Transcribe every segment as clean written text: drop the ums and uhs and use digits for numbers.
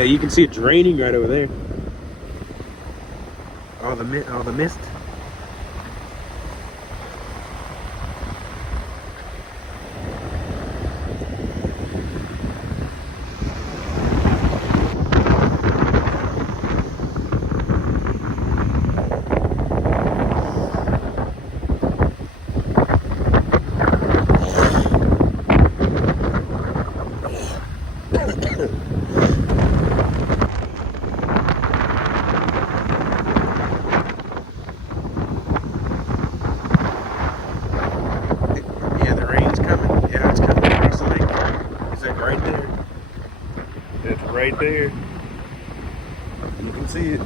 Yeah, you can see it draining right over there. All the mist. Yeah, the rain's coming. Yeah, it's coming across the lake. It's like right there. It's right there. You can see it.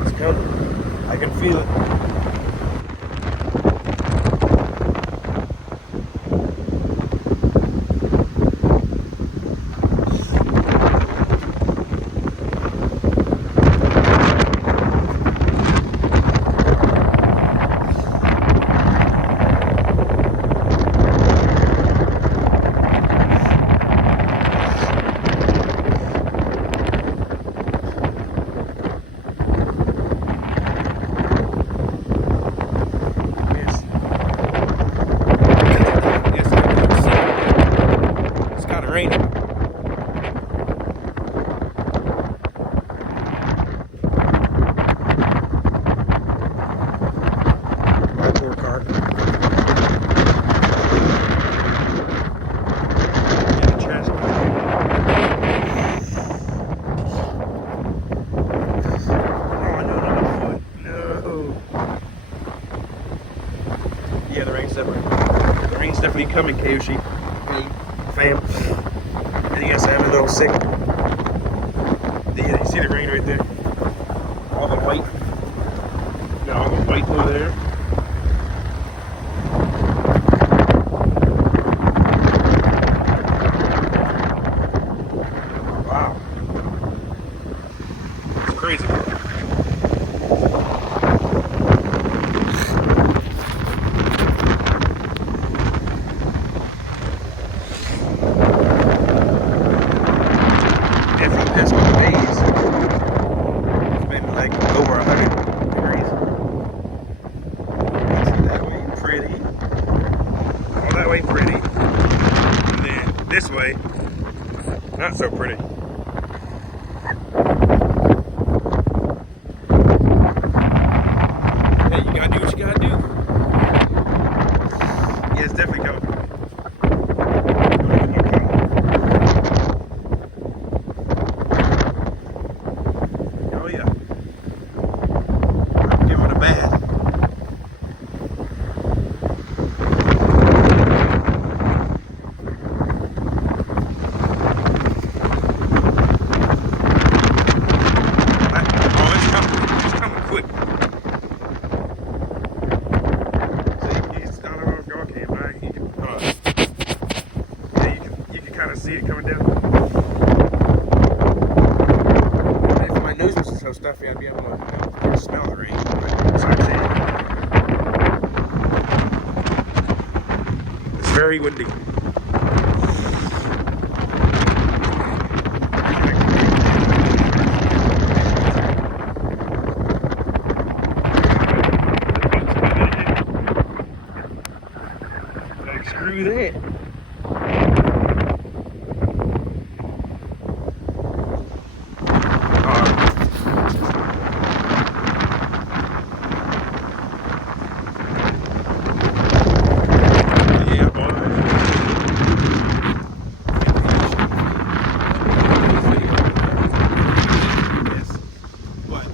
It's coming. I can feel it. Raining. My poor car. Yeah, the trash. Oh no. Yeah, the rain's definitely coming, Kyoshi. Fam. And you guys have a little sick. Yeah, you see the rain right there? All the white. Yeah, all the white over there. Wow. It's crazy. And for the past couple days, it's been like over 100 degrees. It's that way pretty. All that way pretty. And then this way, not so pretty. Hey, you gotta do what you gotta do. Yeah, it's definitely coming. Oh yeah. Give it a bad. It's coming quick. I don't know if y'all can, but you can kind of see it coming down. If my nose was so stuffy, I'd be able to smell the rain. But it's not there. It's very windy. Like, screw that. Yeah, boy. Yes. What?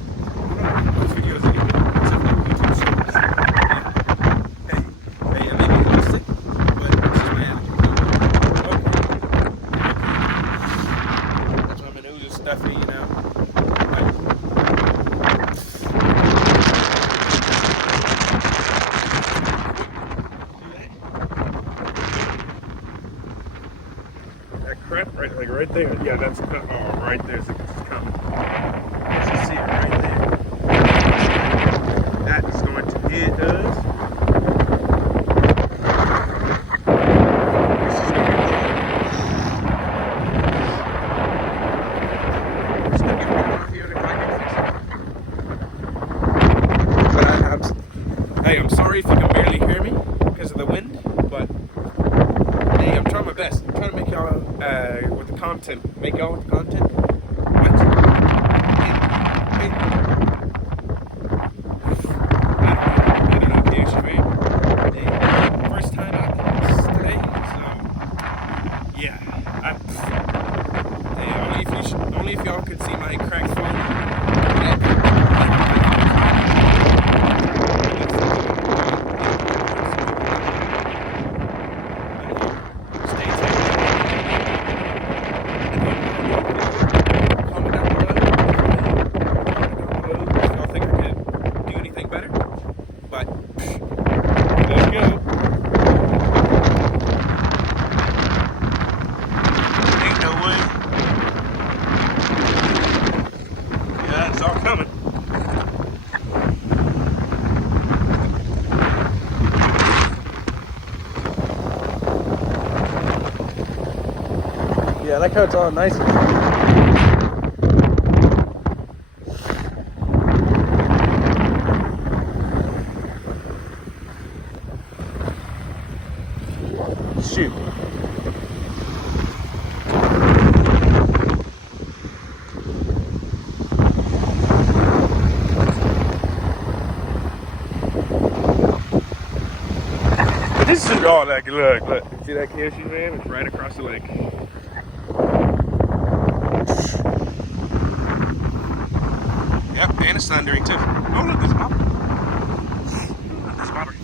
Those videos are good. Except for YouTube shorts. Hey, I may be a little sick, but this is my attitude. Okay. That's why my nose is stuffy, you know. That crap right there. Yeah, that's right there. So it's coming. You should see it right there. That is going to hit us. This is going to be Hey, I'm sorry if you can barely hear me because of the wind, but hey, I'm trying my best. I'm trying to make y'all with the content. Make y'all with the content. What? Hey. I don't know the issue, man. Hey, first time out today, so yeah. Hey, only if y'all could see my cracked phone. Yeah, that coat's on nice. Shoot. But this is all like, look. See that KSU, man? It's right across the lake. Yep, and it's thundering too. Oh, look, there's a bobber. There's a bobber.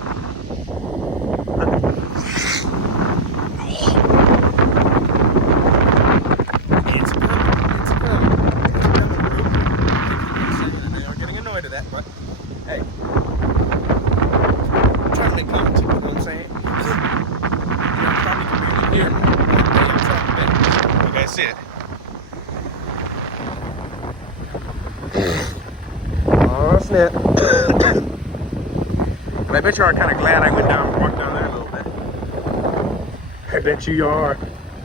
It's coming. They are getting annoyed at that, but hey. I'm trying to make comments, you know what I'm saying? You probably can barely hear me. I'm trying to make. Okay, that's it. Oh, snap. But I bet you are kind of glad I went down and walked down there a little bit. I bet you are.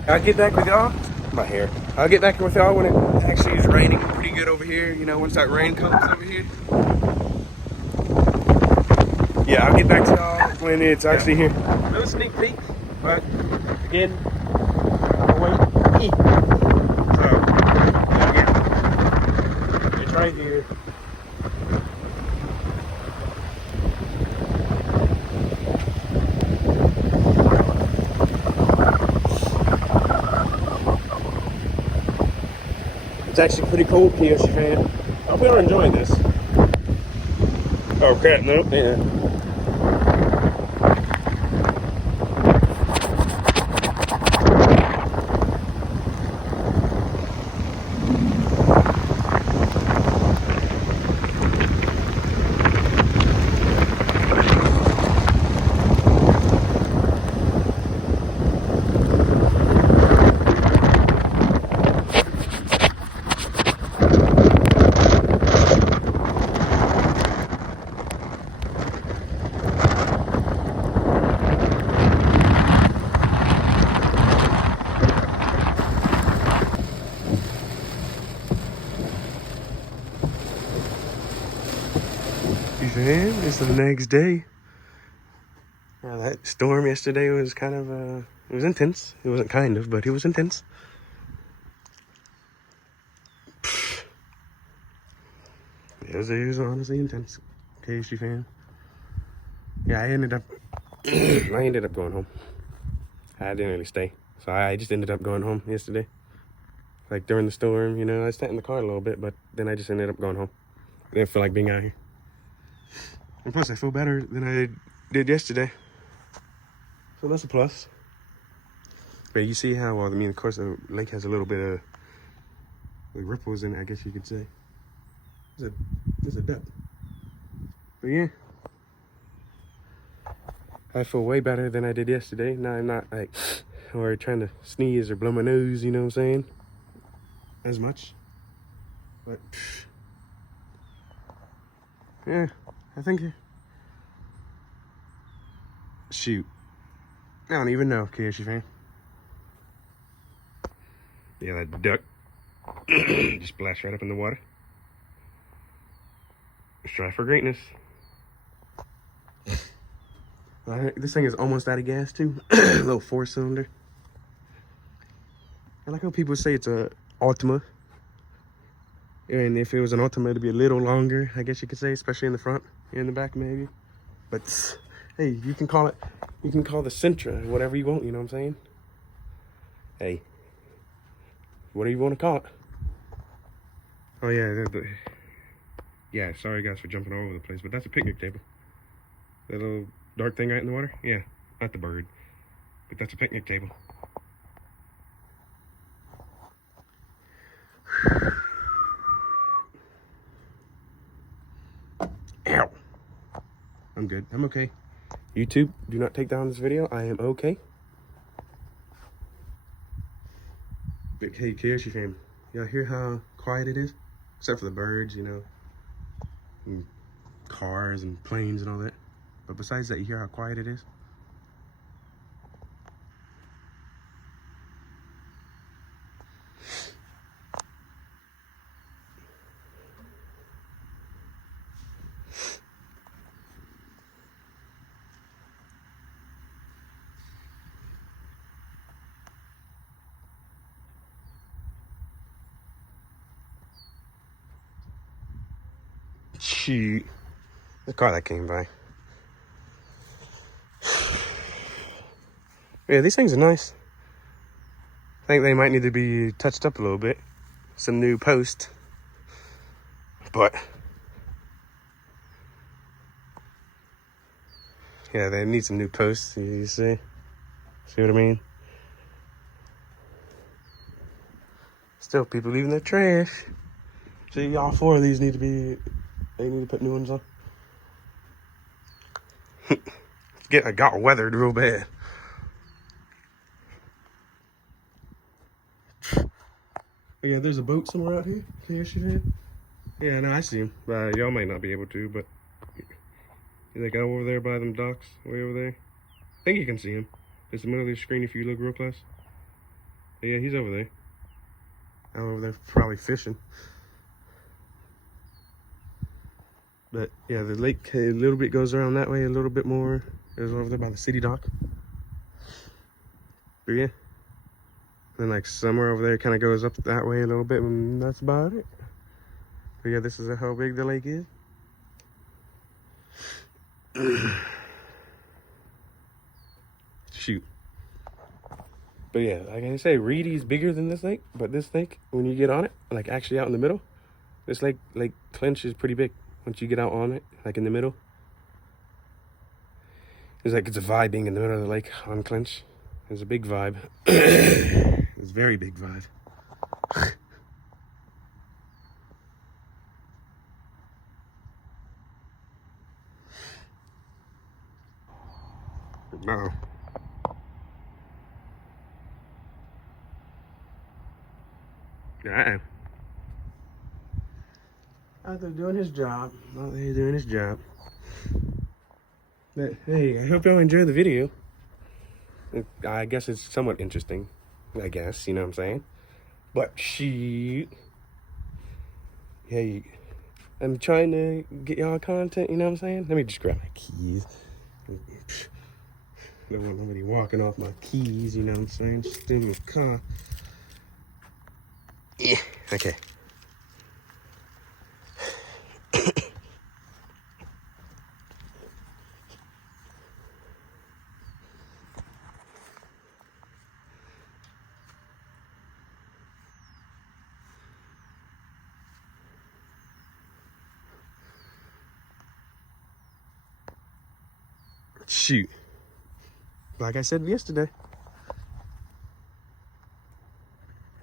I'll get back with y'all. My hair. I'll get back with y'all when it actually is raining pretty good over here. You know, once that rain comes over here. Yeah, I'll get back to y'all when it's actually here. No sneak peek, but again, I'll wait. So, yeah. It's right here. It's actually pretty cold, KSU fan. I hope y'all are enjoying this. Oh crap, no. Yeah. Man, it's the next day. Yeah, that storm yesterday was kind of, it was intense. It wasn't kind of, but it was intense. It was honestly intense. KSU fan. Yeah, I ended up going home. I didn't really stay. So I just ended up going home yesterday. Like during the storm, you know, I sat in the car a little bit, but then I just ended up going home. I didn't feel like being out here. And plus, I feel better than I did yesterday. So that's a plus. But you see how, well, I mean, of course, the lake has a little bit of like ripples in it, I guess you could say. There's a depth. But yeah. I feel way better than I did yesterday. Now I'm not like, or trying to sneeze or blow my nose, you know what I'm saying? As much. But, yeah, I think, shoot. I don't even know, KSU fan. Yeah, that duck just splashed right up in the water. Strive for greatness. This thing is almost out of gas too. A little 4-cylinder. I like how people say it's a Altima. And if it was an Altima, it'd be a little longer, I guess you could say, especially in the front, in the back maybe. But hey, you can call the Sentra whatever you want, you know what I'm saying? Hey, whatever you want to call it. Oh yeah, yeah, sorry guys for jumping all over the place, but that's a picnic table. That little dark thing right in the water? Yeah, not the bird, but that's a picnic table. Ow. I'm good. I'm okay. YouTube, do not take down this video. I am okay. But hey, KSU fam, y'all hear how quiet it is? Except for the birds, you know, and cars and planes and all that. But besides that, you hear how quiet it is? Shoot. The car that came by. Yeah, these things are nice. I think they might need to be touched up a little bit. Some new post. But yeah, they need some new posts, you see? See what I mean? Still, people leaving their trash. See, all 4 of these need to be, they need to put new ones on. I got weathered real bad. Yeah, there's a boat somewhere out here. Yeah, no, I see him. Y'all might not be able to, but he's like over there by them docks, way over there. I think you can see him. It's the middle of the screen if you look real close. But yeah, he's over there. I'm over there probably fishing. But yeah, the lake a little bit goes around that way, a little bit more goes over there by the city dock. But yeah. Then like somewhere over there kind of goes up that way a little bit, and that's about it. But yeah, this is how big the lake is. Shoot. But yeah, like I say, Reedy's bigger than this lake, but this lake, when you get on it, like actually out in the middle, this lake, Lake Clinch is pretty big. Once you get out on it, like in the middle. It's like it's a vibe being in the middle of the lake on Clinch. It's a big vibe. It's a very big vibe. No. Yeah. Out there doing his job. Out there doing his job. But hey, I hope y'all enjoy the video. I guess it's somewhat interesting. I guess, you know what I'm saying? But shoot. Hey, I'm trying to get y'all content, you know what I'm saying? Let me just grab my keys. Don't want nobody walking off my keys, you know what I'm saying? Just in the car. Yeah, okay. Shoot. Like I said yesterday,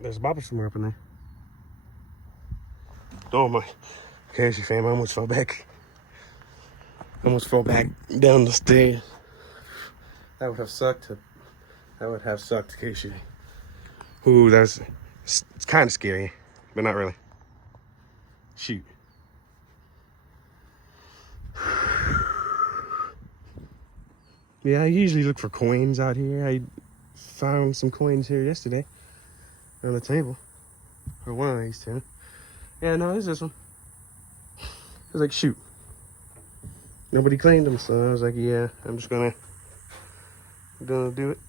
there's a bobber somewhere up in there. Oh my. KSU fam, I almost fell back. Down the stairs. That would have sucked. KSU. Ooh, it's kind of scary, but not really. Shoot. Yeah, I usually look for coins out here. I found some coins here yesterday on the table. Or one of these two. Yeah, no, it's this one. I was like, shoot. Nobody claimed them, so I was like, yeah, I'm just gonna Gonna do it.